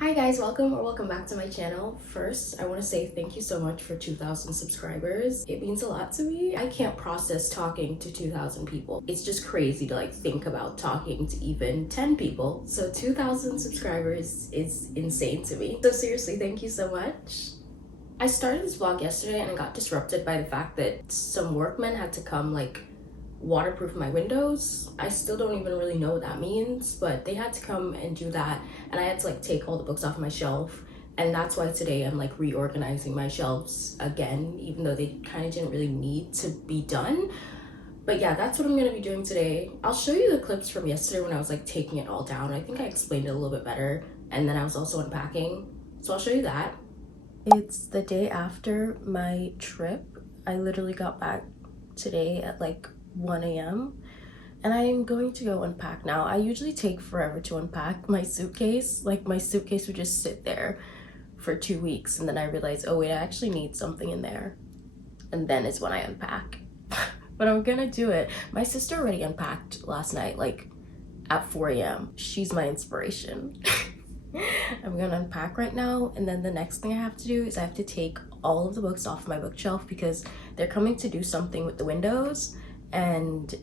Hi guys, welcome back to my channel. First, I want to say thank you so much for 2,000 subscribers. It means a lot to me. I can't process talking to 2,000 people. It's just crazy to think about talking to even 10 people. So 2,000 subscribers is insane to me. So seriously, thank you so much. I started this vlog yesterday and it got disrupted by the fact that some workmen had to come waterproof my windows. I still don't even really know what that means, but they had to come and do that, and I had to take all the books off my shelf. And that's why today I'm reorganizing my shelves again, even though they kind of didn't really need to be done. But yeah, that's what I'm gonna be doing today. I'll show you the clips from yesterday when I was taking it all down. I think I explained it a little bit better, and then I was also unpacking, so I'll show you that. It's the day after my trip. I literally got back today at 1 a.m. and I am going to go unpack now. I usually take forever to unpack my suitcase. My suitcase would just sit there for 2 weeks, and then I realized, oh wait, I actually need something in there, and then is when I unpack. But I'm gonna do it. My sister already unpacked last night at 4 a.m. She's my inspiration. I'm gonna unpack right now, and then the next thing I have to do is I have to take all of the books off my bookshelf because they're coming to do something with the windows, and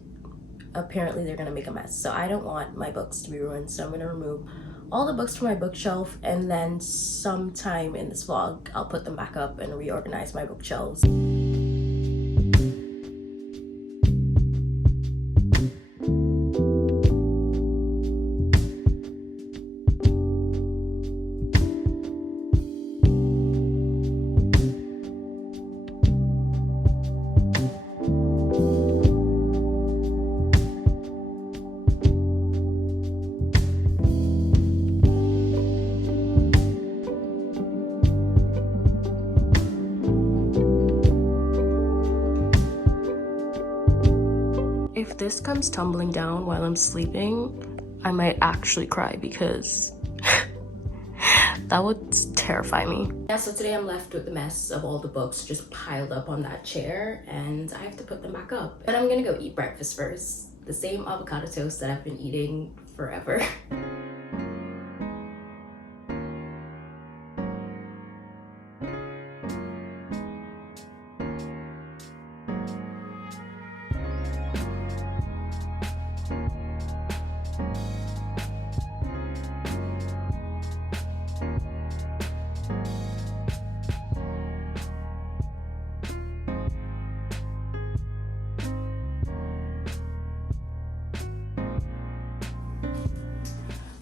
apparently they're gonna make a mess. So I don't want my books to be ruined, so I'm gonna remove all the books from my bookshelf, and then sometime in this vlog I'll put them back up and reorganize my bookshelves. If this comes tumbling down while I'm sleeping, I might actually cry because that would terrify me. Yeah, so today I'm left with the mess of all the books just piled up on that chair, and I have to put them back up. But I'm gonna go eat breakfast first. The same avocado toast that I've been eating forever.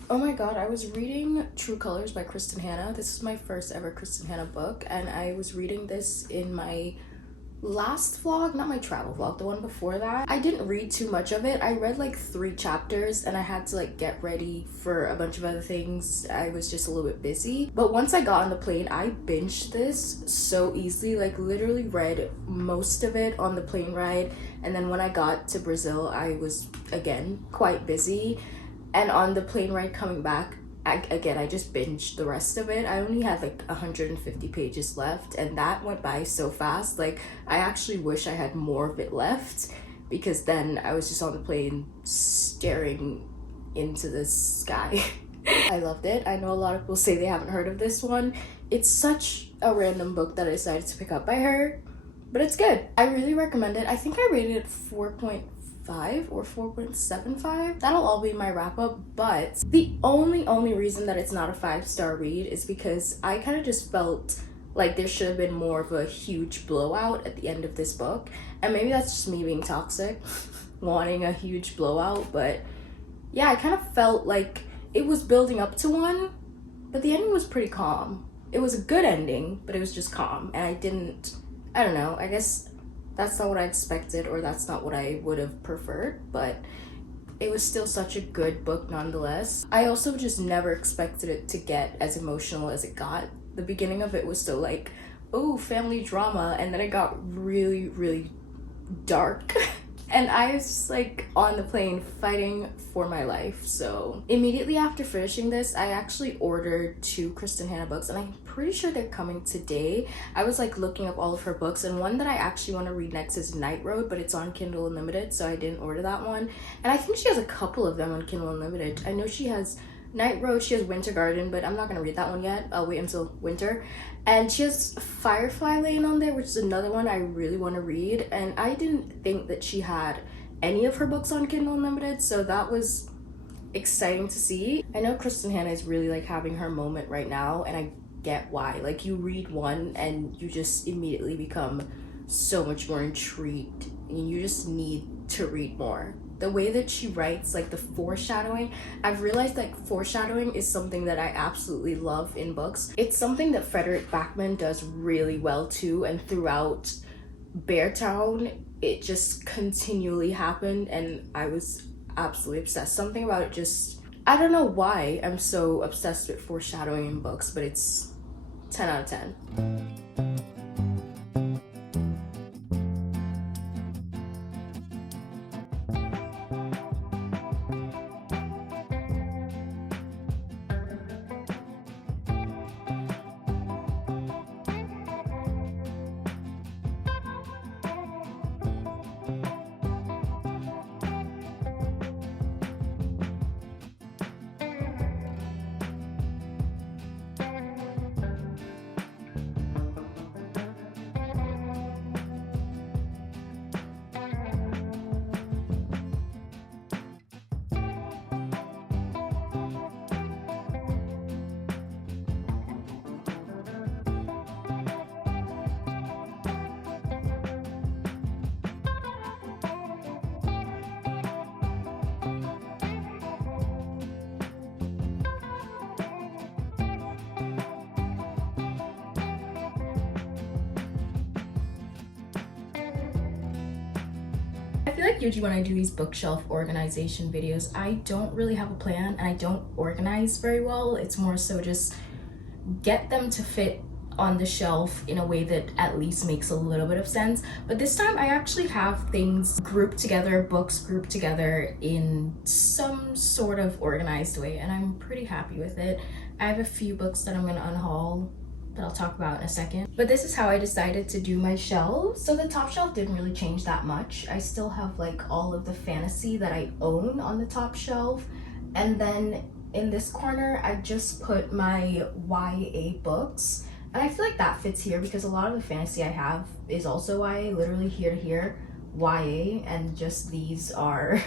Oh my god, I was reading True Colors by Kristen Hanna. This is my first ever Kristen Hanna book, and I was reading this in my last vlog, not my travel vlog, the one before that. I didn't read too much of it. I read 3 chapters and I had to get ready for a bunch of other things. I was just a little bit busy. But once I got on the plane, I binged this so easily, literally read most of it on the plane ride. And then when I got to Brazil, I was again quite busy. And on the plane ride coming back, I just binged the rest of it. I only had 150 pages left, and that went by so fast. I actually wish I had more of it left, because then I was just on the plane staring into the sky. I loved it. I know a lot of people say they haven't heard of this one. It's such a random book that I decided to pick up by her, but it's good. I really recommend it. I think I rated it 4.5 or 4.75. That'll all be my wrap up, but the only reason that it's not a 5-star read is because I kind of just felt like there should have been more of a huge blowout at the end of this book, and maybe that's just me being toxic wanting a huge blowout. But yeah, I kind of felt like it was building up to one, but the ending was pretty calm. It was a good ending, but it was just calm, and I don't know, I guess that's not what I expected, or that's not what I would have preferred, but it was still such a good book nonetheless. I also just never expected it to get as emotional as it got. The beginning of it was so oh, family drama, and then it got really, really dark. And I was just on the plane fighting for my life. So immediately after finishing this, I actually ordered 2 Kristen Hanna books, and I'm pretty sure they're coming today. I was looking up all of her books, and one that I actually want to read next is Night Road, but it's on Kindle Unlimited, so I didn't order that one. And I think she has a couple of them on Kindle Unlimited. I know she has Night Road, she has Winter Garden, but I'm not gonna read that one yet. I'll wait until winter. And she has Firefly Lane on there, which is another one I really want to read. And I didn't think that she had any of her books on Kindle Unlimited, so that was exciting to see. I know Kristen Hanna is really like having her moment right now, and I get why. Like, you read one and you just immediately become so much more intrigued, and you just need to read more. The way that she writes, like the foreshadowing, I've realized like foreshadowing is something that I absolutely love in books. It's something that Frederick Backman does really well too, and throughout Beartown it just continually happened, and I was absolutely obsessed. Something about it just, I don't know why I'm so obsessed with foreshadowing in books, but it's 10 out of 10. I feel like usually when I do these bookshelf organization videos, I don't really have a plan and I don't organize very well. It's more so just get them to fit on the shelf in a way that at least makes a little bit of sense. But this time I actually have things grouped together, books grouped together in some sort of organized way, and I'm pretty happy with it. I have a few books that I'm gonna unhaul that I'll talk about in a second. But this is how I decided to do my shelves. So the top shelf didn't really change that much. I still have like all of the fantasy that I own on the top shelf. And then in this corner, I just put my YA books. And I feel like that fits here because a lot of the fantasy I have is also YA, literally here to here, YA, and just these are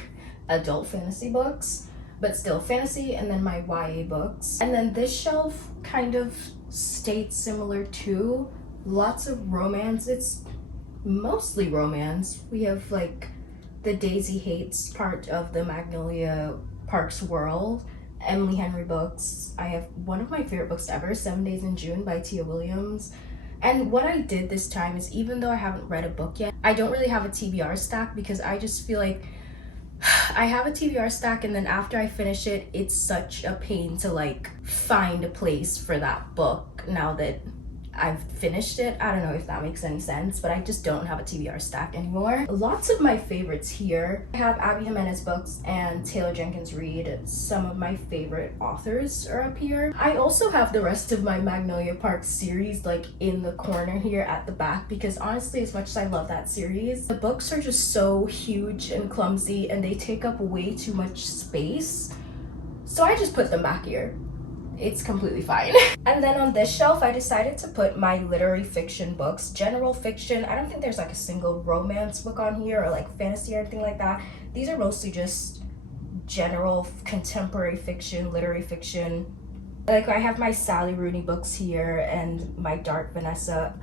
adult fantasy books, but still fantasy, and then my YA books. And then this shelf kind of stayed similar too. Lots of romance. It's mostly romance. We have like the Daisy Hates part of the Magnolia Parks world, Emily Henry books. I have one of my favorite books ever, 7 Days in June by Tia Williams. And what I did this time is, even though I haven't read a book yet, I don't really have a TBR stack because I just feel like I have a TBR stack, and then after I finish it, it's such a pain to like find a place for that book now that I've finished it. I don't know if that makes any sense, but I just don't have a TBR stack anymore. Lots of my favorites here. I have Abby Jimenez books and Taylor Jenkins Reid. Some of my favorite authors are up here. I also have the rest of my Magnolia Park series like in the corner here at the back, because honestly, as much as I love that series, the books are just so huge and clumsy and they take up way too much space. So I just put them back here. It's completely fine. And then on this shelf, I decided to put my literary fiction books, general fiction. I don't think there's like a single romance book on here or like fantasy or anything like that. These are mostly just general contemporary fiction, literary fiction. Like I have my Sally Rooney books here and my Dark Vanessa.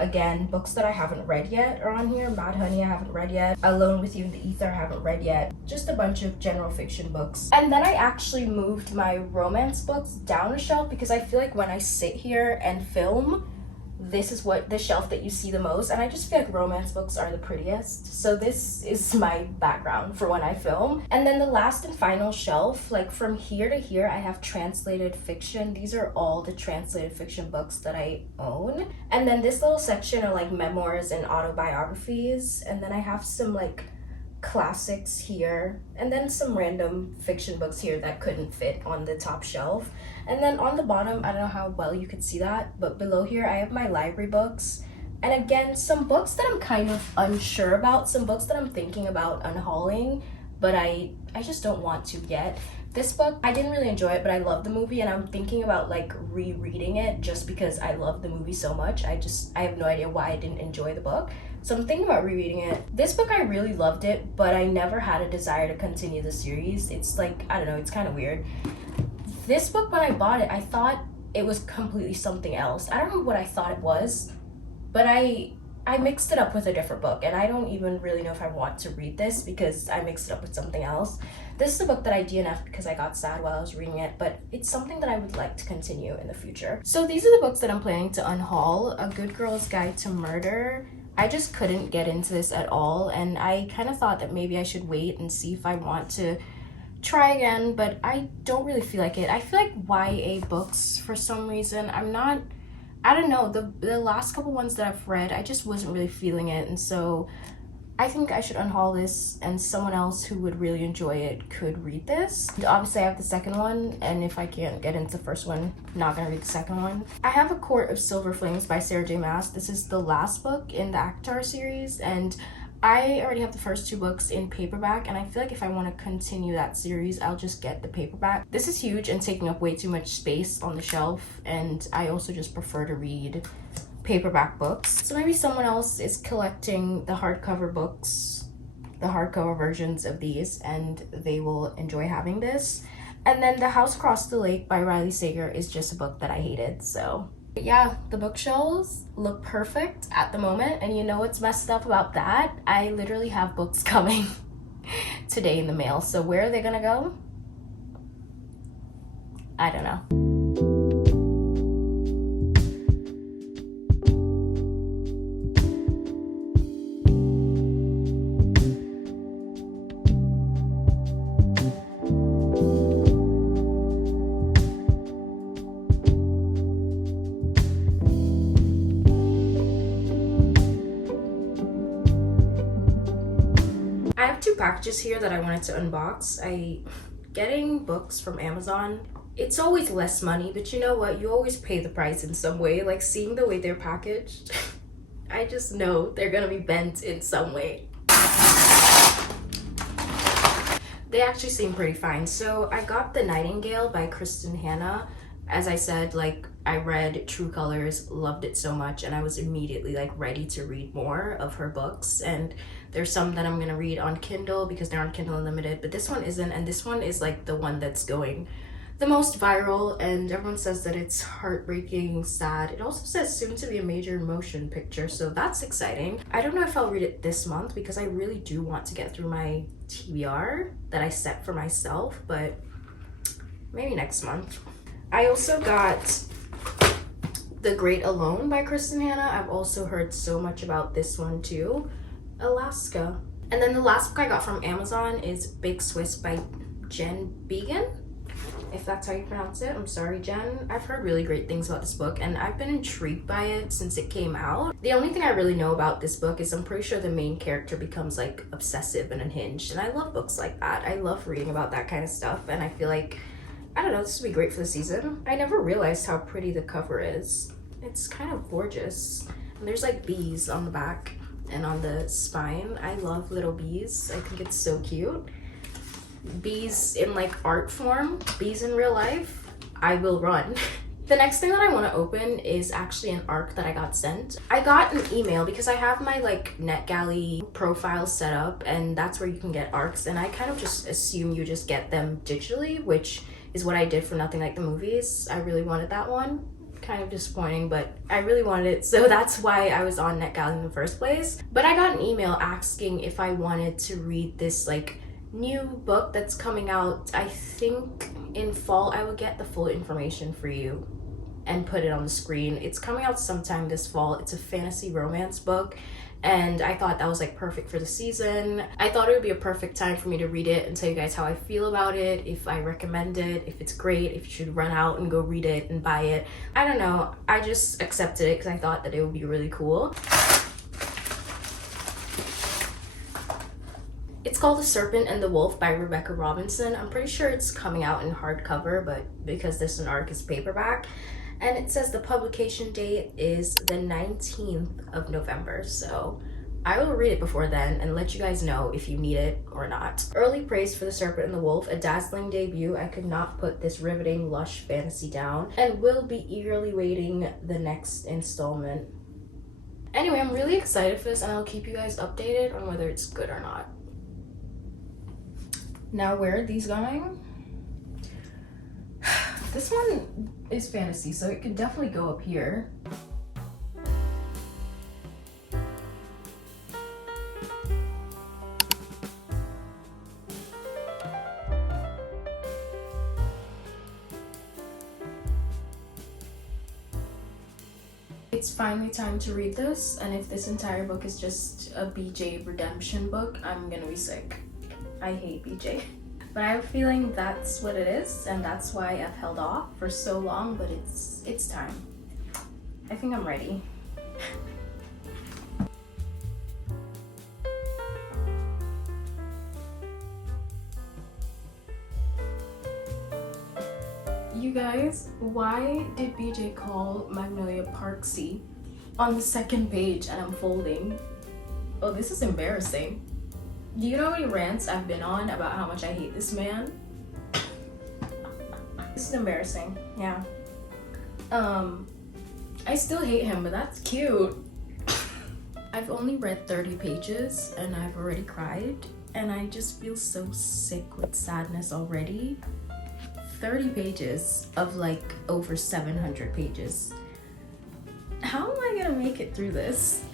Again, books that I haven't read yet are on here. Mad Honey I haven't read yet. Alone with You in the Ether I haven't read yet. Just a bunch of general fiction books. And then I actually moved my romance books down a shelf because I feel like when I sit here and film, this is what the shelf that you see the most, and I just feel like romance books are the prettiest. So this is my background for when I film. And then the last and final shelf, like from here to here, I have translated fiction. These are all the translated fiction books that I own. And then this little section are like memoirs and autobiographies. And then I have some like classics here, and then some random fiction books here that couldn't fit on the top shelf. And then on the bottom, I don't know how well you could see that, but below here I have my library books, and again some books that I'm kind of unsure about, some books that I'm thinking about unhauling, but I just don't want to yet. This book, I didn't really enjoy it, but I love the movie, and I'm thinking about like rereading it just because I love the movie so much. I have no idea why I didn't enjoy the book. So I'm thinking about rereading it. This book, I really loved it, but I never had a desire to continue the series. It's like, I don't know, it's kind of weird. This book, when I bought it, I thought it was completely something else. I don't know what I thought it was, but I mixed it up with a different book, and I don't even really know if I want to read this because I mixed it up with something else. This is a book that I DNF'd because I got sad while I was reading it, but it's something that I would like to continue in the future. So these are the books that I'm planning to unhaul. A Good Girl's Guide to Murder. I just couldn't get into this at all, and I kind of thought that maybe I should wait and see if I want to try again, but I don't really feel like it. I feel like YA books, for some reason, I don't know, the last couple ones that I've read, I just wasn't really feeling it, and so I think I should unhaul this, and someone else who would really enjoy it could read this. And obviously I have the second one, and if I can't get into the first one, not gonna read the second one. I have A Court of Silver Flames by Sarah J Maas. This is the last book in the ACOTAR series, and I already have the first two books in paperback, and I feel like if I want to continue that series, I'll just get the paperback. This is huge and taking up way too much space on the shelf, and I also just prefer to read paperback books. So maybe someone else is collecting the hardcover books, the hardcover versions of these, and they will enjoy having this. And then The House Across the Lake by Riley Sager is just a book that I hated, so yeah, the bookshelves look perfect at the moment, and you know what's messed up about that? I literally have books coming today in the mail, so where are they gonna go? I don't know. I have two packages here that I wanted to unbox. Getting books from Amazon, it's always less money, but you know what? You always pay the price in some way. Like seeing the way they're packaged, I just know they're gonna be bent in some way. They actually seem pretty fine. So I got The Nightingale by Kristen Hanna. As I said, like I read True Colors, loved it so much, and I was immediately like ready to read more of her books. And there's some that I'm gonna read on Kindle because they're on Kindle Unlimited, but this one isn't, and this one is like the one that's going the most viral, and everyone says that it's heartbreaking, sad. It also says soon to be a major motion picture, so that's exciting. I don't know if I'll read it this month because I really do want to get through my TBR that I set for myself, but maybe next month. I also got The Great Alone by Kristen Hanna. I've also heard so much about this one too. Alaska. And then the last book I got from Amazon is Big Swiss by Jen Began, if that's how you pronounce it. I'm sorry, Jen. I've heard really great things about this book, and I've been intrigued by it since it came out. The only thing I really know about this book is I'm pretty sure the main character becomes like obsessive and unhinged, and I love books like that. I love reading about that kind of stuff, and I feel like, I don't know, this would be great for the season. I never realized how pretty the cover is. It's kind of gorgeous. And there's like bees on the back and on the spine. I love little bees. I think it's so cute. Bees in like art form, bees in real life, I will run. The next thing that I want to open is actually an ARC that I got sent. I got an email because I have my like NetGalley profile set up, and that's where you can get ARCs, and I kind of just assume you just get them digitally, which is what I did for Nothing Like the Movies. I really wanted that one. Kind of disappointing, but I really wanted it, so that's why I was on NetGalley in the first place. But I got an email asking if I wanted to read this like new book that's coming out, I think in fall. I will get the full information for you and put it on the screen. It's coming out sometime this fall. It's a fantasy romance book, and I thought that was like perfect for the season. I thought it would be a perfect time for me to read it and tell you guys how I feel about it, if I recommend it, if it's great, if you should run out and go read it and buy it. I don't know, I just accepted it because I thought that it would be really cool. It's called The Serpent and the Wolf by Rebecca Robinson. I'm pretty sure it's coming out in hardcover, but because this is an ARC, it's paperback. And it says the publication date is the 19th of November, so I will read it before then and let you guys know if you need it or not. Early praise for The Serpent and the Wolf, a dazzling debut. I could not put this riveting, lush fantasy down and will be eagerly waiting the next installment. Anyway, I'm really excited for this and I'll keep you guys updated on whether it's good or not. Now, where are these going? This one is fantasy, so it could definitely go up here. It's finally time to read this, and if this entire book is just a BJ redemption book, I'm gonna be sick. I hate BJ. But I have a feeling that's what it is, and that's why I've held off for so long, but it's time. I think I'm ready. You guys, why did BJ call Magnolia Parksy on the second page and I'm folding? Oh, this is embarrassing. Do you know how many rants I've been on about how much I hate this man? This is embarrassing, yeah. I still hate him, but that's cute. I've only read 30 pages and I've already cried, and I just feel so sick with sadness already. 30 pages of like over 700 pages. How am I gonna make it through this?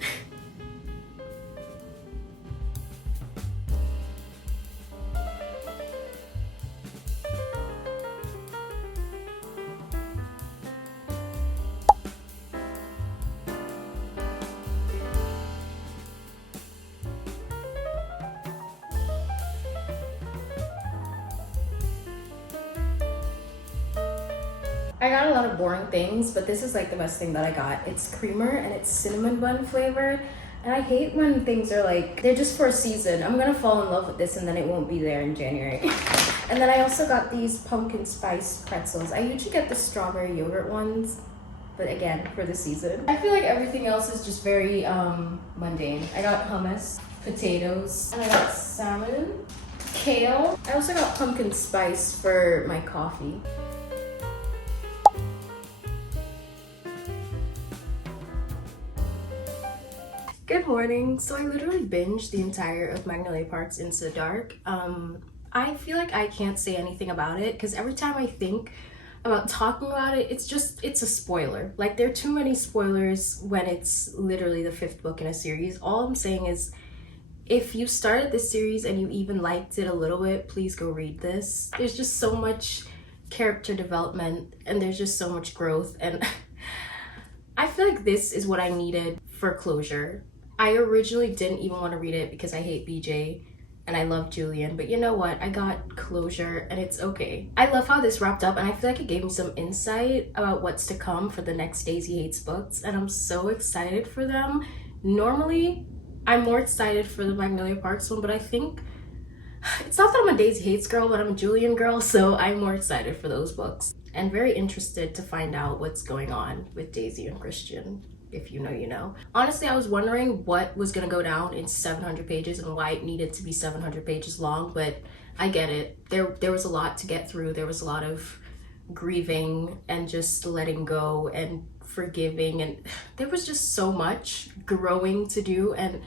I got a lot of boring things, but this is like the best thing that I got. It's creamer and it's cinnamon bun flavored. And I hate when things are like, they're just for a season. I'm gonna fall in love with this and then it won't be there in January. And then I also got these pumpkin spice pretzels. I usually get the strawberry yogurt ones, but again, for the season. I feel like everything else is just very mundane. I got hummus, potatoes, and I got salmon, kale. I also got pumpkin spice for my coffee. Good morning. So I literally binged the entire of Magnolia Parks Into the Dark. I feel like I can't say anything about it because every time I think about talking about it, it's a spoiler. Like, there are too many spoilers when it's literally the 5th book in a series. All I'm saying is, if you started this series and you even liked it a little bit, please go read this. There's just so much character development and there's just so much growth, and I feel like this is what I needed for closure. I originally didn't even want to read it because I hate BJ and I love Julian, but you know what? I got closure and it's okay. I love how this wrapped up, and I feel like it gave me some insight about what's to come for the next Daisy Hates books, and I'm so excited for them. Normally, I'm more excited for the Magnolia Parks one, but I think it's not that I'm a Daisy Hates girl, but I'm a Julian girl, so I'm more excited for those books. And very interested to find out what's going on with Daisy and Christian. If you know, you know. Honestly, I was wondering what was gonna go down in 700 pages and why it needed to be 700 pages long, but I get it. There was a lot to get through. There was a lot of grieving and just letting go and forgiving, and there was just so much growing to do, and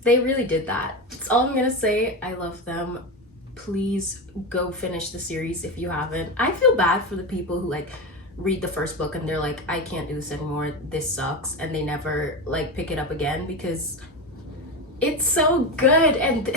they really did that. That's all I'm gonna say. I love them. Please go finish the series if you haven't. I feel bad for the people who like read the first book and they're like, I can't do this anymore, this sucks, and they never like pick it up again, because it's so good and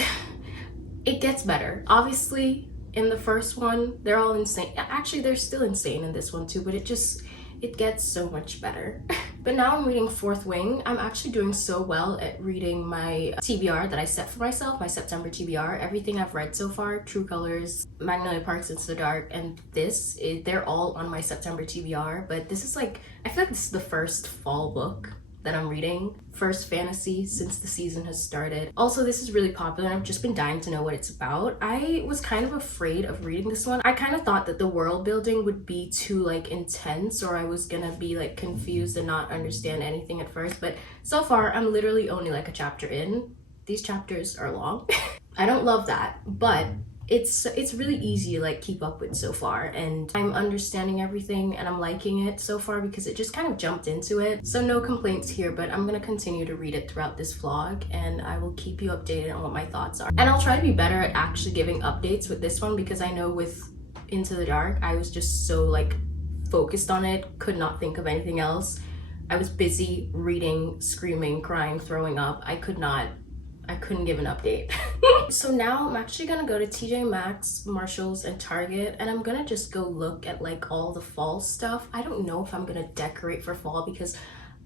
it gets better. Obviously in the first one they're all insane. Actually, they're still insane in this one too, but it gets so much better. But now I'm reading Fourth Wing. I'm actually doing so well at reading my TBR that I set for myself, my September TBR. Everything I've read so far, True Colors, Magnolia Parks Into the Dark, and they're all on my September TBR. But this is like, I feel like this is the first fall book that I'm reading. First fantasy since the season has started. Also, this is really popular and I've just been dying to know what it's about. I was kind of afraid of reading this one. I kind of thought that the world building would be too like intense, or I was gonna be like confused and not understand anything at first, but so far I'm literally only like a chapter in. These chapters are long. I don't love that, but it's really easy to like keep up with so far, and I'm understanding everything and I'm liking it so far because it just kind of jumped into it. So no complaints here, but I'm gonna continue to read it throughout this vlog and I will keep you updated on what my thoughts are. And I'll try to be better at actually giving updates with this one, because I know with Into the Dark I was just so like focused on it, could not think of anything else. I was busy reading, screaming, crying, throwing up. I couldn't give an update. So now I'm actually gonna go to TJ Maxx, Marshalls, and Target, and I'm gonna just go look at like all the fall stuff. I don't know if I'm gonna decorate for fall because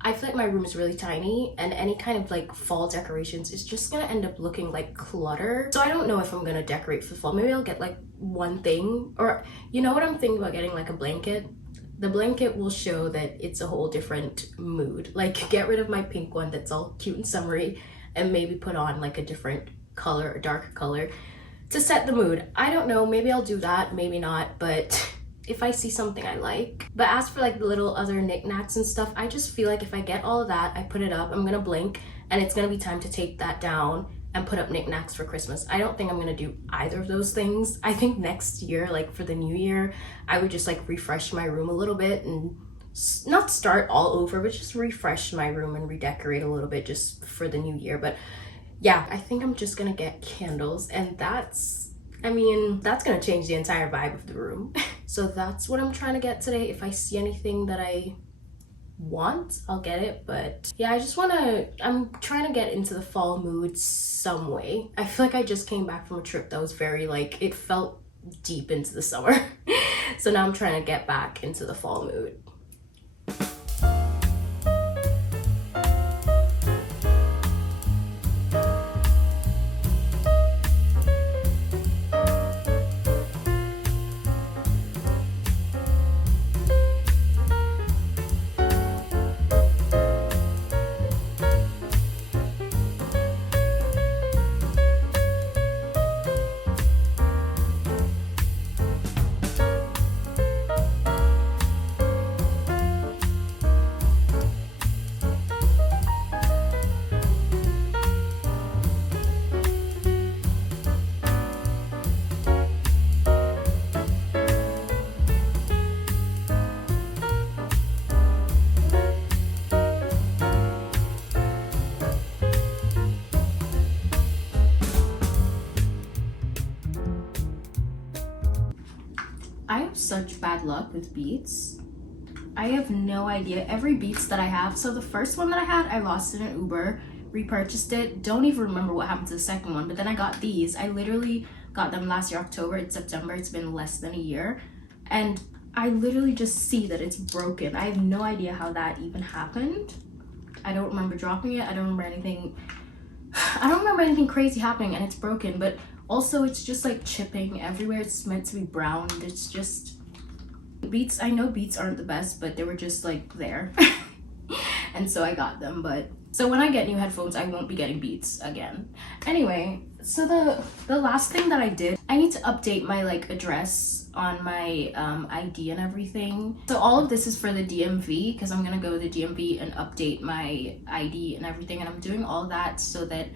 I feel like my room is really tiny, and any kind of like fall decorations is just gonna end up looking like clutter. So I don't know if I'm gonna decorate for fall. Maybe I'll get like one thing, or you know what, I'm thinking about getting like a blanket. The blanket will show that it's a whole different mood. Like get rid of my pink one that's all cute and summery, and maybe put on like a different color, a darker color, to set the mood. I don't know, maybe I'll do that, maybe not, but if I see something I like. But as for like the little other knickknacks and stuff, I just feel like if I get all of that, I put it up, I'm gonna blink, and it's gonna be time to take that down and put up knickknacks for Christmas. I don't think I'm gonna do either of those things. I think next year, like for the new year, I would just like refresh my room a little bit and not start all over, but just refresh my room and redecorate a little bit just for the new year. But yeah, I think I'm just gonna get candles, and that's gonna change the entire vibe of the room. So that's what I'm trying to get today. If I see anything that I want, I'll get it. But yeah, I'm trying to get into the fall mood some way. I feel like I just came back from a trip that was very like, it felt deep into the summer. So now I'm trying to get back into the fall mood. I have such bad luck with beats. I have no idea. Every beats that I have, so the first one that I had, I lost it in Uber, repurchased it, don't even remember what happened to the second one, but then I got these. I literally got them last year, October. It's September, it's been less than a year, and I literally just see that it's broken. I have no idea how that even happened. I don't remember dropping it. I don't remember anything crazy happening, and it's broken. But also it's just like chipping everywhere. It's meant to be brown. It's just beats. I know beats aren't the best, but they were just like there. And so I got them. But so when I get new headphones, I won't be getting beats again. Anyway, so the last thing that I did, I need to update my like address on my ID and everything. So all of this is for the DMV, because I'm gonna go to the DMV and update my ID and everything, and I'm doing all that so that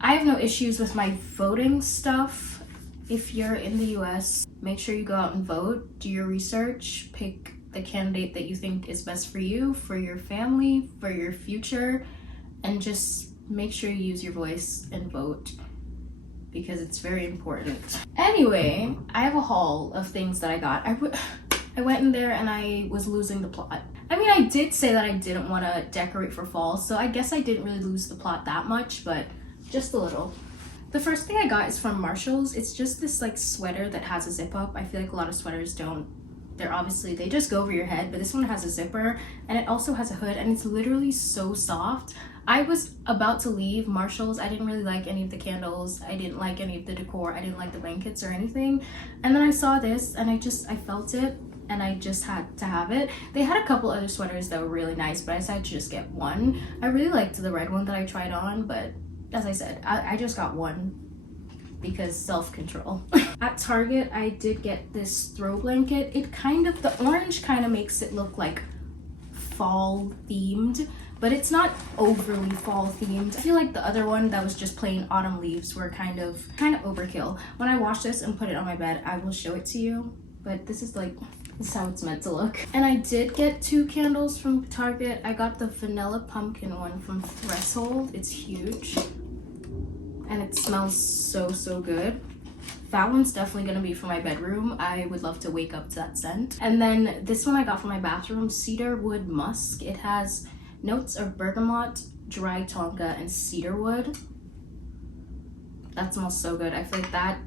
I have no issues with my voting stuff. If you're in the US, make sure you go out and vote, do your research, pick the candidate that you think is best for you, for your family, for your future, and just make sure you use your voice and vote, because it's very important. Anyway, I have a haul of things that I got. I went in there and I was losing the plot. I mean, I did say that I didn't want to decorate for fall, so I guess I didn't really lose the plot that much, but just a little. The first thing I got is from Marshalls. It's just this like sweater that has a zip up. I feel like a lot of sweaters don't. They just go over your head, but this one has a zipper and it also has a hood, and it's literally so soft. I was about to leave Marshalls. I didn't really like any of the candles. I didn't like any of the decor. I didn't like the blankets or anything. And then I saw this and I felt it and I just had to have it. They had a couple other sweaters that were really nice, but I decided to just get one. I really liked the red one that I tried on, but as I said, I just got one because self-control. At Target, I did get this throw blanket. The orange kind of makes it look like fall themed, but it's not overly fall themed. I feel like the other one that was just plain autumn leaves were kind of overkill. When I wash this and put it on my bed, I will show it to you, but this is how it's meant to look. And I did get 2 candles from Target. I got the vanilla pumpkin one from Threshold. It's huge and it smells so good. That one's definitely gonna be for my bedroom. I would love to wake up to that scent. And then this one I got for my bathroom, Cedar Wood Musk. It has notes of bergamot, dry tonka, and cedar wood. That smells so good. I feel like that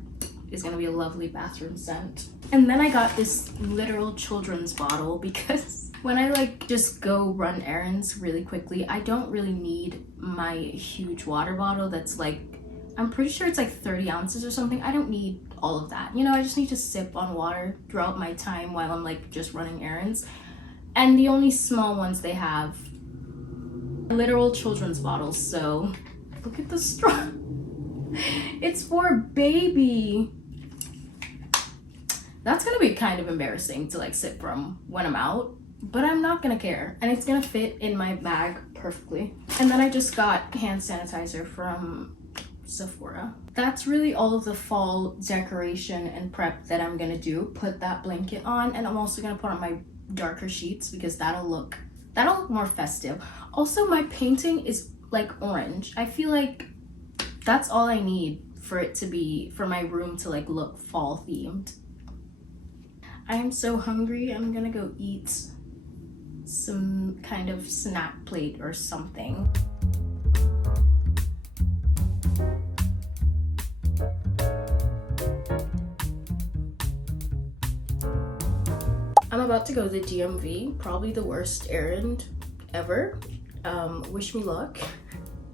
is gonna be a lovely bathroom scent. And then I got this literal children's bottle because when I just go run errands really quickly, I don't really need my huge water bottle that's I'm pretty sure it's 30 ounces or something. I don't need all of that. You know, I just need to sip on water throughout my time while I'm just running errands. And the only small ones they have, literal children's bottles. So look at the straw. It's for baby. That's gonna be kind of embarrassing to sip from when I'm out, but I'm not gonna care. And it's gonna fit in my bag perfectly. And then I just got hand sanitizer from Sephora. That's really all of the fall decoration and prep that I'm gonna do. Put that blanket on, and I'm also gonna put on my darker sheets because that'll look more festive. Also, my painting is orange. I feel like that's all I need for my room to look fall themed. I am so hungry. I'm gonna go eat some kind of snack plate or something. I'm about to go to the DMV, probably the worst errand ever. Wish me luck.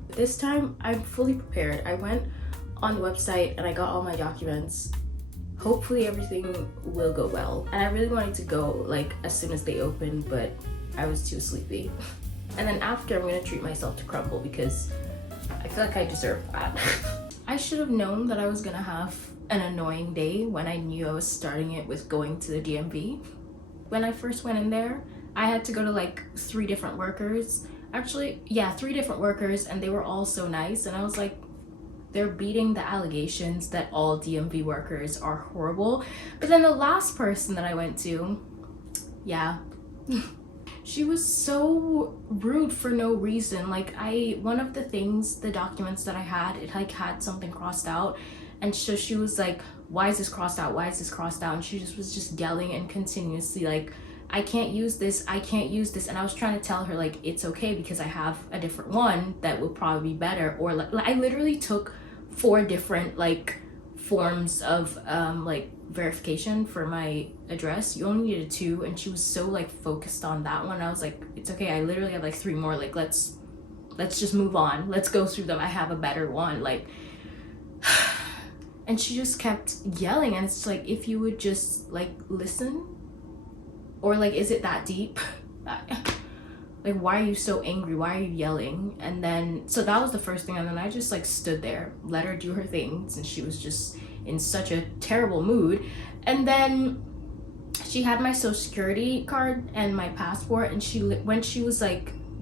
This time I'm fully prepared. I went on the website and I got all my documents. Hopefully everything will go well. And I really wanted to go as soon as they opened, but I was too sleepy. And then after, I'm gonna treat myself to crumble because I feel like I deserve that. I should have known that I was gonna have an annoying day when I knew I was starting it with going to the DMV. When I first went in there, I had to go to 3 different workers. Actually, yeah, 3 different workers, and they were all so nice. And I was like, they're beating the allegations that all DMV workers are horrible. But then the last person that I went to, yeah, she was so rude for no reason. One of the documents that I had, it had something crossed out. And so she was like, why is this crossed out? Why is this crossed out? And she was just yelling and continuously I can't use this. I can't use this. And I was trying to tell her it's okay because I have a different one that will probably be better. Or I literally took 4 different forms of verification for my address. You only needed 2, and she was so focused on that one. I was like, it's okay. I literally have 3 more. Let's just move on. Let's go through them. I have a better one. And she just kept yelling, and it's if you would just listen, or is it that deep? Why are you so angry? Why are you yelling? And then so that was the first thing, and then I just stood there, let her do her things, and she was just in such a terrible mood. And then she had my social security card and my passport, and when she was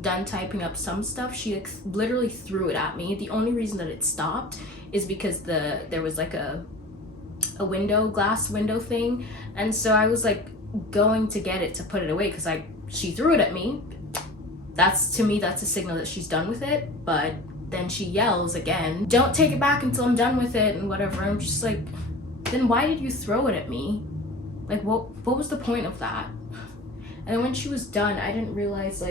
done typing up some stuff, she literally threw it at me. The only reason that it stopped is because there was a glass window thing, and so I was going to get it to put it away because she threw it at me. To me that's a signal that she's done with it. But then she yells again, don't take it back until I'm done with it and whatever. I'm just then why did you throw it at me? What was the point of that? And then when she was done, I didn't realize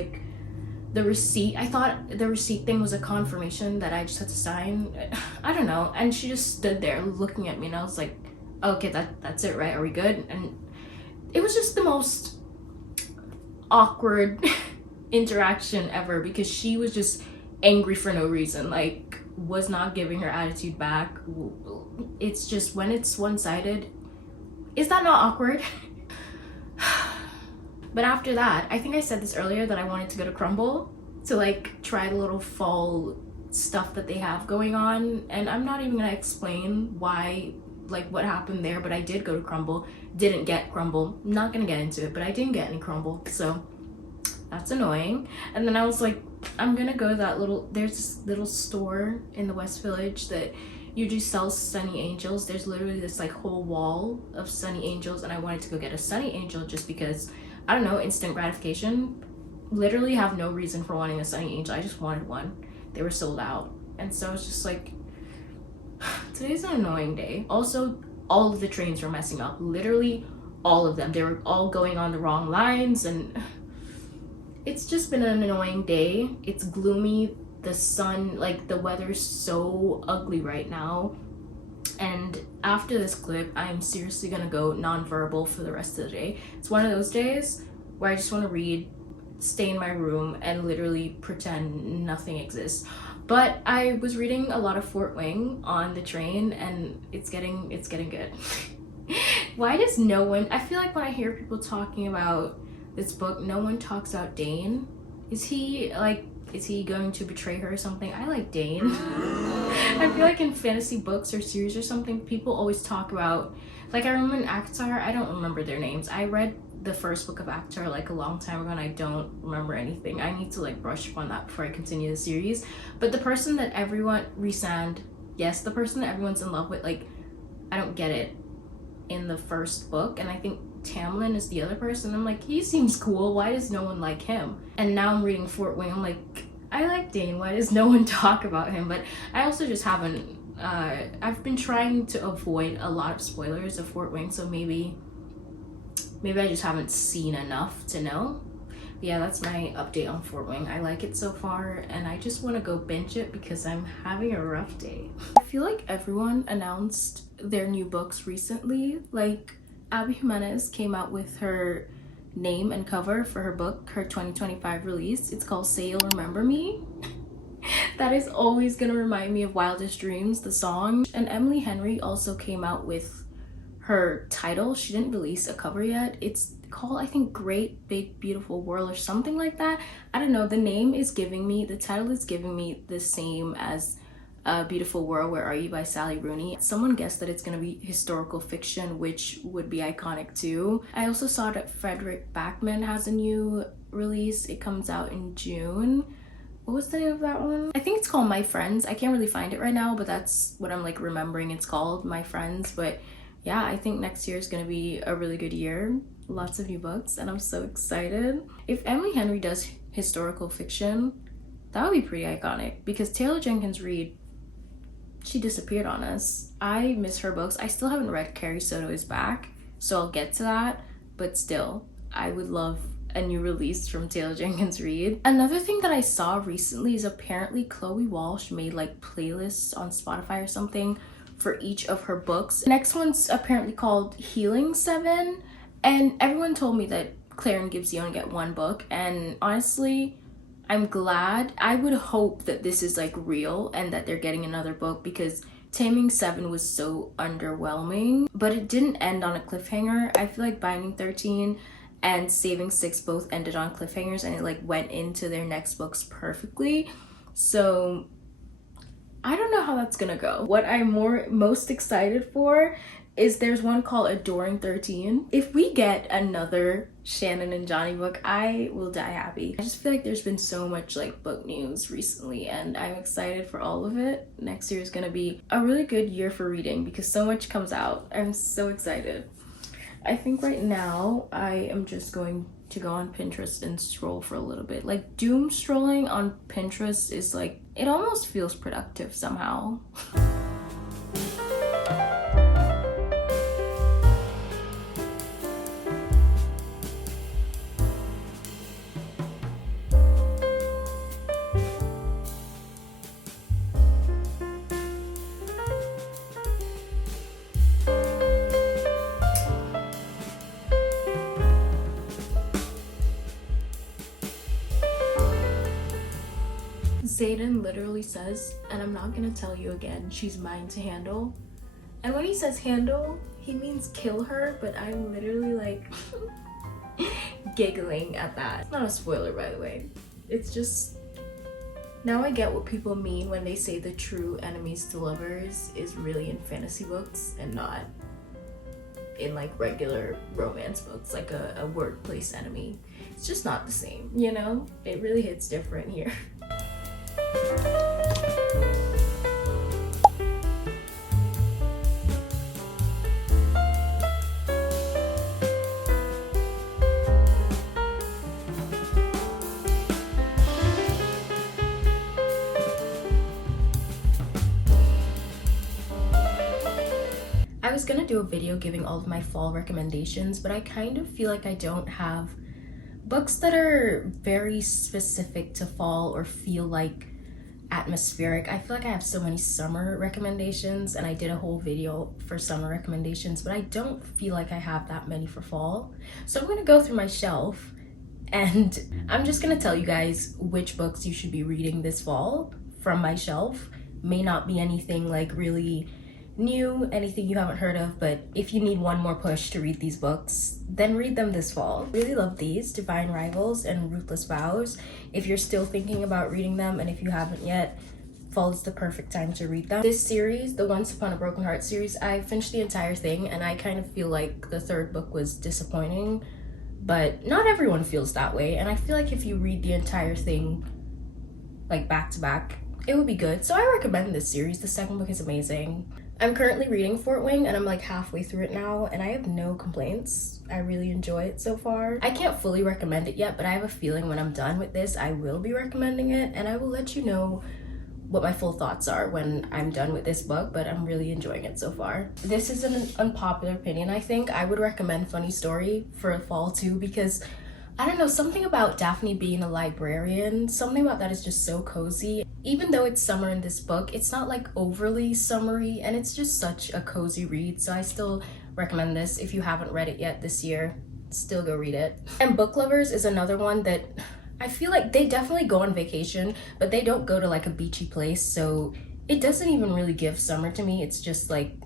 the receipt, I thought the receipt thing was a confirmation that I just had to sign. I don't know. And she just stood there looking at me, and I was like, okay, that's it, right? Are we good? And it was just the most awkward interaction ever because she was just angry for no reason, was not giving her attitude back. It's just when it's one-sided, is that not awkward? But after that, I think I said this earlier that I wanted to go to Crumble to like try the little fall stuff that they have going on. And I'm not even gonna explain why, like what happened there, but I did go to Crumble, didn't get Crumble. Not gonna get into it, but I didn't get any Crumble, so that's annoying. And then I was like, I'm gonna go to that there's this little store in the West Village that usually sells Sunny Angels. There's literally this like whole wall of Sunny Angels, and I wanted to go get a Sunny Angel just because, I don't know, instant gratification. Literally have no reason for wanting a Sunny Angel. I just wanted one. They were sold out. And so it's just like, today's an annoying day. Also, all of the trains were messing up. Literally all of them. They were all going on the wrong lines, and it's just been an annoying day. It's gloomy. The sun, like the weather's so ugly right now. And after this clip, I'm seriously gonna go nonverbal for the rest of the day. It's one of those days where I just want to read, stay in my room, and literally pretend nothing exists. But I was reading a lot of Fort Wing on the train, and it's getting good. Why does no one, I feel like when I hear people talking about this book, no one talks about Dane. Is he going to betray her or something? I like Dane. I feel like in fantasy books or series or something, people always talk about, like I remember in Avatar, I don't remember their names. I read the first book of Avatar like a long time ago, and I don't remember anything. I need to like brush up on that before I continue the series. But the person that everyone, Rhysand, yes, the person that everyone's in love with, like I don't get it in the first book, and I think Tamlin is the other person. I'm like, he seems cool, why does no one like him? And now I'm reading Fort Wing, I'm like, I like Dane, why does no one talk about him? But I also just haven't I've been trying to avoid a lot of spoilers of Fort Wing, so maybe I just haven't seen enough to know. But yeah, that's my update on Fort Wing. I like it so far, and I just want to go binge it because I'm having a rough day. I feel like everyone announced their new books recently. Like Abby Jimenez came out with her name and cover for her book, her 2025 release. It's called Say You'll Remember Me. That is always gonna remind me of Wildest Dreams, the song. And Emily Henry also came out with her title. She didn't release a cover yet. It's called, I think, Great Big Beautiful World or something like that. I don't know, the title is giving me the same as Beautiful World, Where Are You by Sally Rooney. Someone guessed that it's gonna be historical fiction, which would be iconic too. I also saw that Frederick Backman has a new release. It comes out in June. What was the name of that one? I think it's called My Friends. I can't really find it right now, but that's what I'm like remembering it's called, My Friends. But yeah, I think next year is gonna be a really good year. Lots of new books, and I'm so excited. If Emily Henry does historical fiction, that would be pretty iconic, because Taylor Jenkins Reid, she disappeared on us. I miss her books. I still haven't read Carrie Soto Is Back, so I'll get to that, but still, I would love a new release from Taylor Jenkins Reid. Another thing that I saw recently is apparently Chloe Walsh made like playlists on Spotify or something for each of her books. The next one's apparently called Healing 7, and everyone told me that Claire and Gibbs only get one book, and honestly, I'm glad. I would hope that this is like real and that they're getting another book, because Taming 7 was so underwhelming, but it didn't end on a cliffhanger. I feel like Binding 13 and Saving 6 both ended on cliffhangers, and it like went into their next books perfectly. So I don't know how that's gonna go. What I'm most excited for is there's one called Adoring 13. If we get another Shannon and Johnny book, I will die happy. I just feel like there's been so much like book news recently, and I'm excited for all of it. Next year is gonna be a really good year for reading because so much comes out. I'm so excited. I think right now I am just going to go on Pinterest and scroll for a little bit. Like doom scrolling on Pinterest is like, it almost feels productive somehow. Xaden literally says, and I'm not gonna tell you again, she's mine to handle. And when he says handle, he means kill her, but I'm literally like, giggling at that. It's not a spoiler, by the way. It's just, now I get what people mean when they say the true enemies to lovers is really in fantasy books and not in like regular romance books, like a workplace enemy. It's just not the same, you know? It really hits different here. I was gonna do a video giving all of my fall recommendations, but I kind of feel like I don't have books that are very specific to fall or feel like atmospheric. I feel like I have so many summer recommendations, and I did a whole video for summer recommendations, but I don't feel like I have that many for fall. So I'm gonna go through my shelf and I'm just gonna tell you guys which books you should be reading this fall from my shelf. May not be anything like really new, anything you haven't heard of, but if you need one more push to read these books, then read them this fall. Really love these, Divine Rivals and Ruthless Vows. If you're still thinking about reading them, and if you haven't yet, fall is the perfect time to read them. This series, the Once Upon a Broken Heart series, I finished the entire thing, and I kind of feel like the third book was disappointing, but not everyone feels that way, and I feel like if you read the entire thing like back to back, it would be good. So I recommend this series. The second book is amazing. I'm currently reading Fort Wing, and I'm like halfway through it now, and I have no complaints. I really enjoy it so far. I can't fully recommend it yet, but I have a feeling when I'm done with this, I will be recommending it, and I will let you know what my full thoughts are when I'm done with this book, but I'm really enjoying it so far. This is an unpopular opinion, I think. I would recommend Funny Story for fall too, because I don't know, something about Daphne being a librarian, something about that is just so cozy. Even though it's summer in this book, it's not like overly summery, and it's just such a cozy read. So I still recommend this. If you haven't read it yet this year, still go read it. And Book Lovers is another one that I feel like they definitely go on vacation, but they don't go to like a beachy place. So it doesn't even really give summer to me. It's just like,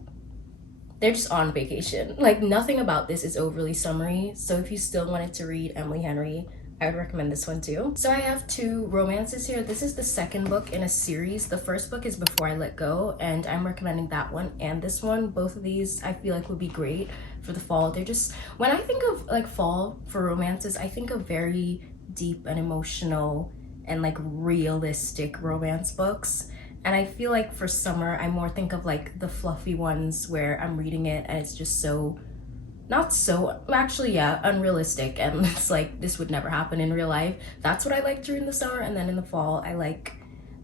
they're just on vacation. Like nothing about this is overly summery. So if you still wanted to read Emily Henry, I would recommend this one too. So I have two romances here. This is the second book in a series. The first book is Before I Let Go, and I'm recommending that one and this one. Both of these I feel like would be great for the fall. They're just, when I think of like fall for romances, I think of very deep and emotional and like realistic romance books. And I feel like for summer, I more think of like the fluffy ones where I'm reading it and it's just so, not so, actually, yeah, unrealistic. And it's like, this would never happen in real life. That's what I like during the summer. And then in the fall, I like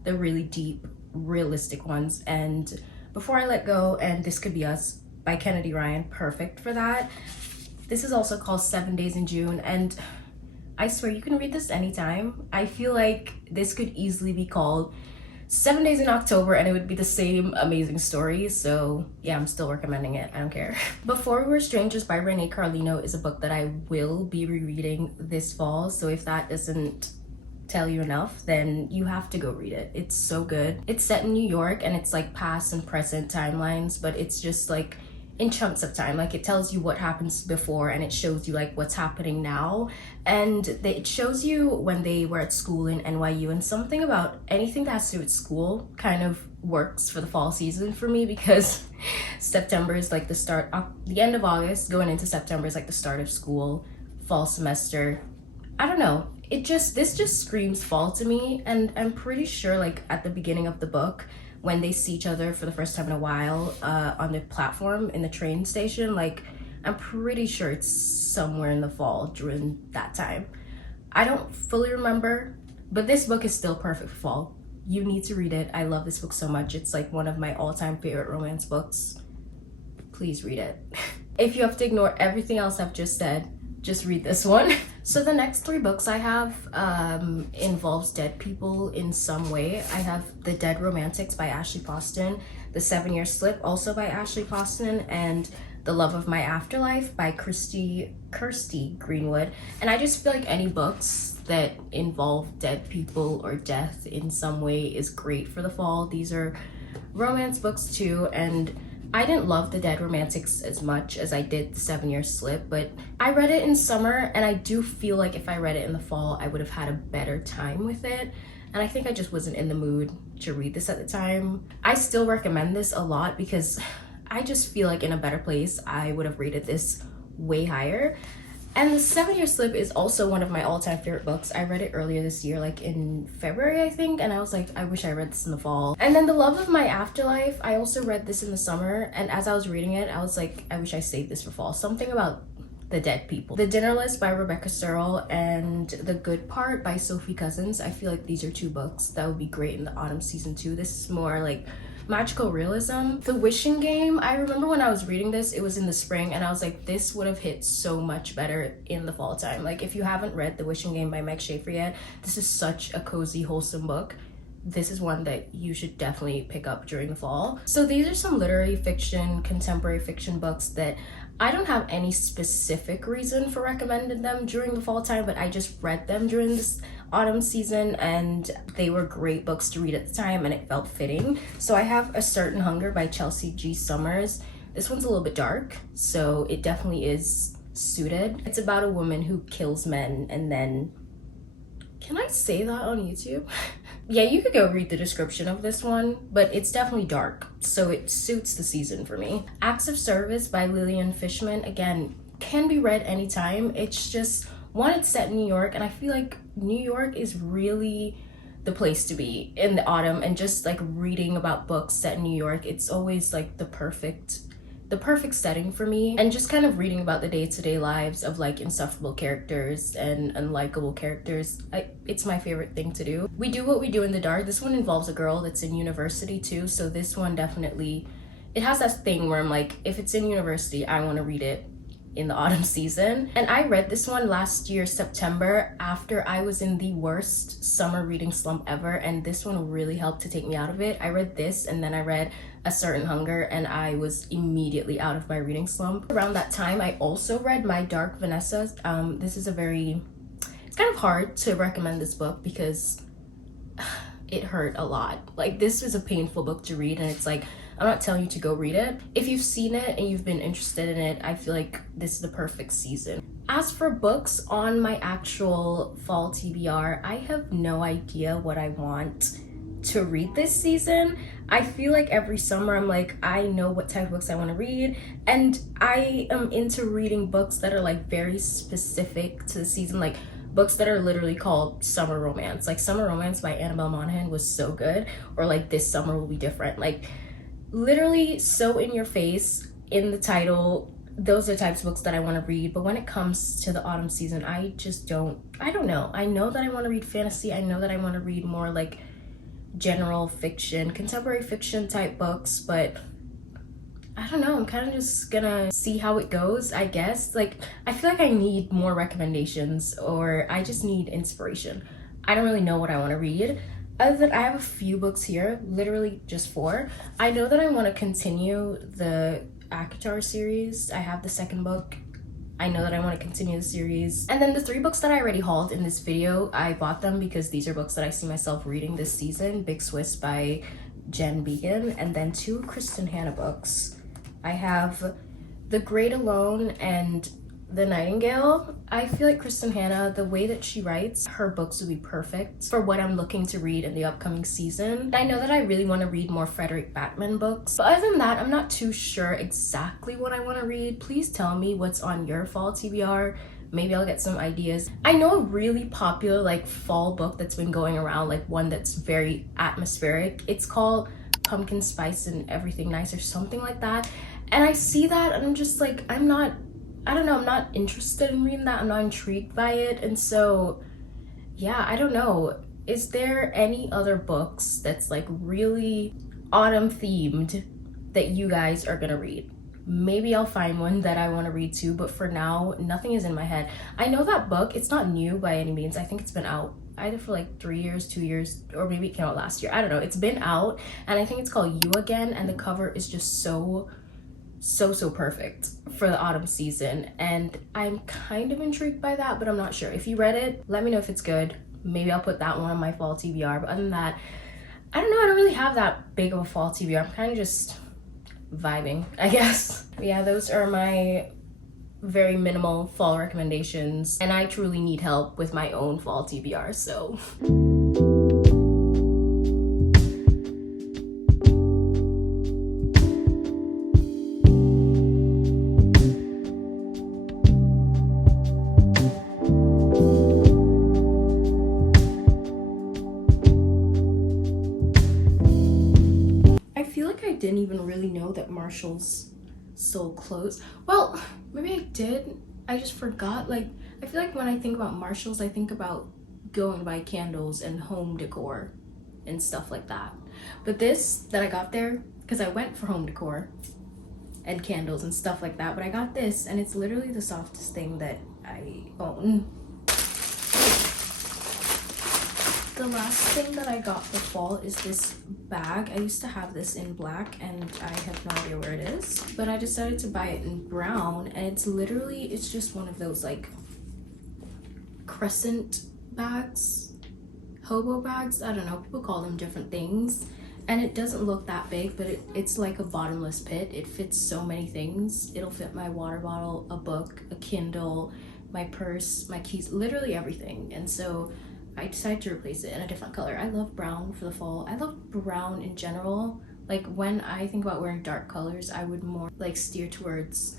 the really deep, realistic ones. And Before I Let Go and This Could Be Us by Kennedy Ryan, perfect for that. This is also called 7 Days in June. And I swear you can read this anytime. I feel like this could easily be called 7 Days in October and it would be the same amazing story. So yeah, I'm still recommending it. I don't care. Before We Were Strangers by Renee Carlino is a book that I will be rereading this fall. So if that doesn't tell you enough, then you have to go read it. It's so good. It's set in New York and it's like past and present timelines, but it's just like in chunks of time. Like it tells you what happens before and it shows you like what's happening now, and it shows you when they were at school in NYU, and something about anything that has to do with school kind of works for the fall season for me, because September is like the end of August going into September is like the start of school, fall semester. I don't know, this just screams fall to me. And I'm pretty sure like at the beginning of the book, when they see each other for the first time in a while on the platform in the train station, like I'm pretty sure it's somewhere in the fall during that time. I don't fully remember, but this book is still perfect for fall. You need to read it. I love this book so much. It's like one of my all-time favorite romance books. Please read it. If you have to ignore everything else I've just said, just read this one. So the next three books I have involves dead people in some way. I have The Dead Romantics by Ashley Poston, The 7-Year Slip also by Ashley Poston, and The Love of My Afterlife by Kirsty Greenwood. And I just feel like any books that involve dead people or death in some way is great for the fall. These are romance books too, and I didn't love The Dead Romantics as much as I did The 7-Year Slip, but I read it in summer, and I do feel like if I read it in the fall, I would have had a better time with it. And I think I just wasn't in the mood to read this at the time. I still recommend this a lot because I just feel like in a better place, I would have rated this way higher. And The 7-Year Slip is also one of my all-time favorite books. I read it earlier this year, like in February, I think, and I was like, I wish I read this in the fall. And then The Love of My Afterlife, I also read this in the summer, and as I was reading it, I was like, I wish I saved this for fall. Something about the dead people. The Dinner List by Rebecca Searle and The Good Part by Sophie Cousins. I feel like these are two books that would be great in the autumn season too. This is more like magical realism. The Wishing Game, I remember when I was reading this, it was in the spring, and I was like, this would have hit so much better in the fall time. Like, if you haven't read The Wishing Game by McCaffrey yet, this is such a cozy, wholesome book. This is one that you should definitely pick up during the fall. So these are some literary fiction, contemporary fiction books that I don't have any specific reason for recommending them during the fall time, but I just read them during this autumn season, and they were great books to read at the time, and it felt fitting. So I have A Certain Hunger by Chelsea G. Summers. This one's a little bit dark, so it definitely is suited. It's about a woman who kills men and then... Can I say that on YouTube? Yeah, you could go read the description of this one, but it's definitely dark, so it suits the season for me. Acts of Service by Lillian Fishman, again, can be read anytime. It's just, one, it's set in New York, and I feel like New York is really the place to be in the autumn, and just like reading about books set in New York, it's always like the perfect setting for me. And just kind of reading about the day-to-day lives of like insufferable characters and unlikable characters, it's my favorite thing to do. We Do What We Do in the Dark, this one involves a girl that's in university too, so this one definitely, it has that thing where I'm like, if it's in university, I want to read it in the autumn season. And I read this one last year, September, after I was in the worst summer reading slump ever, and this one really helped to take me out of it. I read this, and then I read A Certain Hunger, and I was immediately out of my reading slump. Around that time, I also read My Dark Vanessa. This is it's kind of hard to recommend this book because it hurt a lot. Like, this was a painful book to read, and it's like, I'm not telling you to go read it. If you've seen it and you've been interested in it, I feel like this is the perfect season. As for books on my actual fall TBR, I have no idea what I want to read this season. I feel like every summer I'm like, I know what type of books I want to read, and I am into reading books that are like very specific to the season, like books that are literally called summer romance. Like Summer Romance by Annabelle Monaghan was so good, or like This Summer Will Be Different. Like, literally so in your face in the title. Those are the types of books that I want to read. But when it comes to the autumn season, I don't know. I know that I want to read fantasy. I know that I want to read more like general fiction, contemporary fiction type books, but I don't know. I'm kind of just gonna see how it goes, I guess. Like, I feel like I need more recommendations, or I just need inspiration. I don't really know what I want to read. Other than, I have a few books here, literally just 4. I know that I want to continue the ACOTAR series. I have the second book. I know that I want to continue the series. And then the 3 books that I already hauled in this video, I bought them because these are books that I see myself reading this season. Big Swiss by Jen Began, and then 2 Kristen Hanna books. I have The Great Alone and The Nightingale. I feel like Kristen Hanna, the way that she writes, her books would be perfect for what I'm looking to read in the upcoming season. I know that I really want to read more Frederick Backman books, but other than that, I'm not too sure exactly what I want to read. Please tell me what's on your fall TBR. Maybe I'll get some ideas. I know a really popular like fall book that's been going around, like one that's very atmospheric. It's called Pumpkin Spice and Everything Nice or something like that. And I see that and I'm just like, I don't know, I'm not interested in reading that. I'm not intrigued by it. And so, yeah, I don't know. Is there any other books that's like really autumn themed that you guys are gonna read? Maybe I'll find one that I want to read too, but for now, nothing is in my head. I know that book, it's not new by any means. I think it's been out either for like 3 years, 2 years, or maybe it came out last year. I don't know. It's been out, and I think it's called You Again, and the cover is just so perfect for the autumn season, and I'm kind of intrigued by that, but I'm not sure. If you read it, let me know if it's good. Maybe I'll put that one on my fall TBR, but other than that, I don't know. I don't really have that big of a fall TBR. I'm kind of just vibing, I guess. But yeah, those are my very minimal fall recommendations, and I truly need help with my own fall TBR, so. I feel like I didn't even really know that Marshall's sold clothes. Well, maybe I did. I just forgot. Like, I feel like when I think about Marshalls, I think about going to buy candles and home decor and stuff like that. But this that I got there, because I went for home decor and candles and stuff like that, but I got this, and it's literally the softest thing that I own. The last thing that I got for fall is this bag. I used to have this in black and I have no idea where it is, but I decided to buy it in brown, and it's just one of those like crescent bags, hobo bags, I don't know, people call them different things, and it doesn't look that big, but it's like a bottomless pit. It fits so many things. It'll fit my water bottle, a book, a Kindle, my purse, my keys, literally everything. And so I decided to replace it in a different color. I love brown for the fall. I love brown in general. Like, when I think about wearing dark colors, I would more like steer towards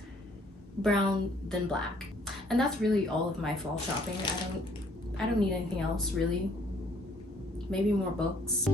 brown than black. And that's really all of my fall shopping. I don't need anything else really. Maybe more books.